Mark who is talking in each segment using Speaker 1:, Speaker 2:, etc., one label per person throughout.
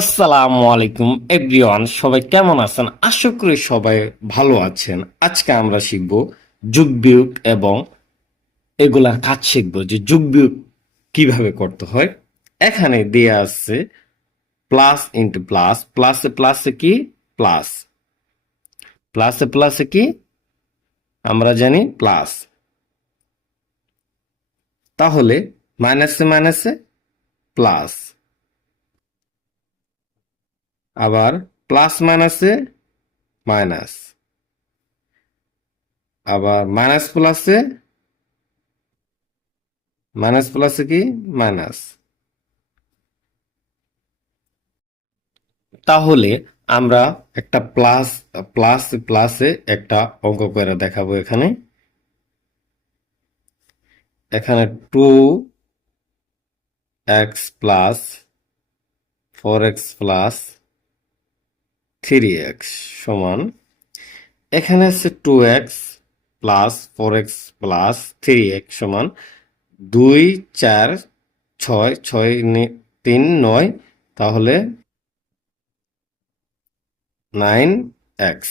Speaker 1: আসসালামু আলাইকুম, এভরিওয়ান, সবাই কেমন আছেন? আশা করি সবাই ভালো আছেন। আজকে আমরা শিখব যুগ বিয়োগ এবং এগুলার কাজ শিখব, যে যুগ বিয়োগ কীভাবে করতে হয়। এখানে দেয়া আছে প্লাস ইন্টু প্লাস প্লাসে প্লাসে কি? প্লাস প্লাসে প্লাসে কি? আমরা জানি প্লাস তাহলে মাইনাসে মাইনাসে প্লাস আবার প্লাস মাইনাসে মাইনাস আবার মাইনাস প্লাসে মাইনাস প্লাসে কি? মাইনাস তাহলে আমরা একটা প্লাস প্লাস প্লাসে একটা অঙ্ক করে দেখাবো এখানে। এখানে two x plus four x plus three x সমান, এখানে আছে two x plus four x plus three x সমান দুই চার ছয় ছয় তিন নয়, তাহলে নাইন এক্স।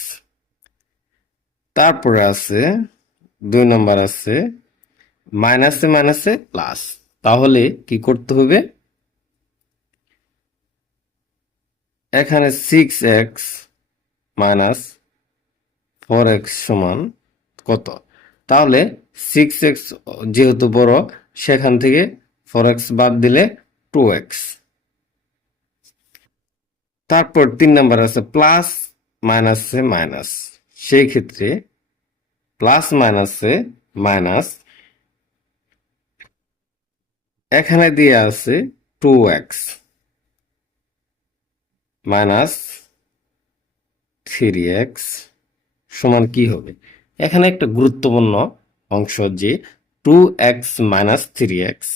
Speaker 1: তারপরে আছে, দুই নম্বর আছে, মাইনাসে মাইনাসে প্লাস। তাহলে কি করতে হবে? এখানে six x minus four x সমান কত? তাহলে সিক্স এক্স যেহেতু বড়, সেখান থেকে ফোর এক্স বাদ দিলে টু এক্স তারপর তিন নাম্বার আছে প্লাস মাইনাসে মাইনাস সেই ক্ষেত্রে প্লাস মাইনাসে মাইনাস এখানে দিয়ে আছে two x minus three x সমান কি হবে? এখানে একটা গুরুত্বপূর্ণ অংশ যে two x minus three x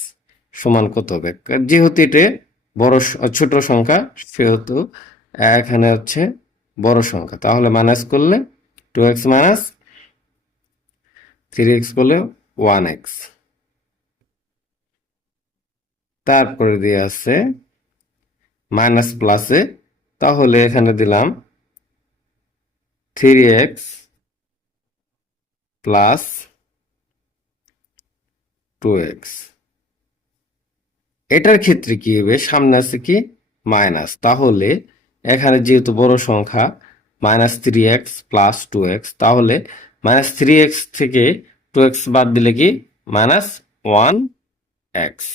Speaker 1: সমান কত হবে? যেহেতু এটা বড় ছোট সংখ্যা, সেহেতু এখানে হচ্ছে বড় সংখ্যা। তাহলে মাইনাস করলে two x minus three x করলে ওয়ান এক্স। তারপরে দিয়ে আছে মাইনাস প্লাসে তাহলে এখানে দিলাম three x plus two x. এটার ক্ষেত্রে কি হবে? সামনে আছে কি? মাইনাস। তাহলে এখানে যেহেতু বড় সংখ্যা, minus three x plus two x, তাহলে মাইনাস থ্রি এক্স থেকে টু এক্স বাদ দিলে কি? Minus one x.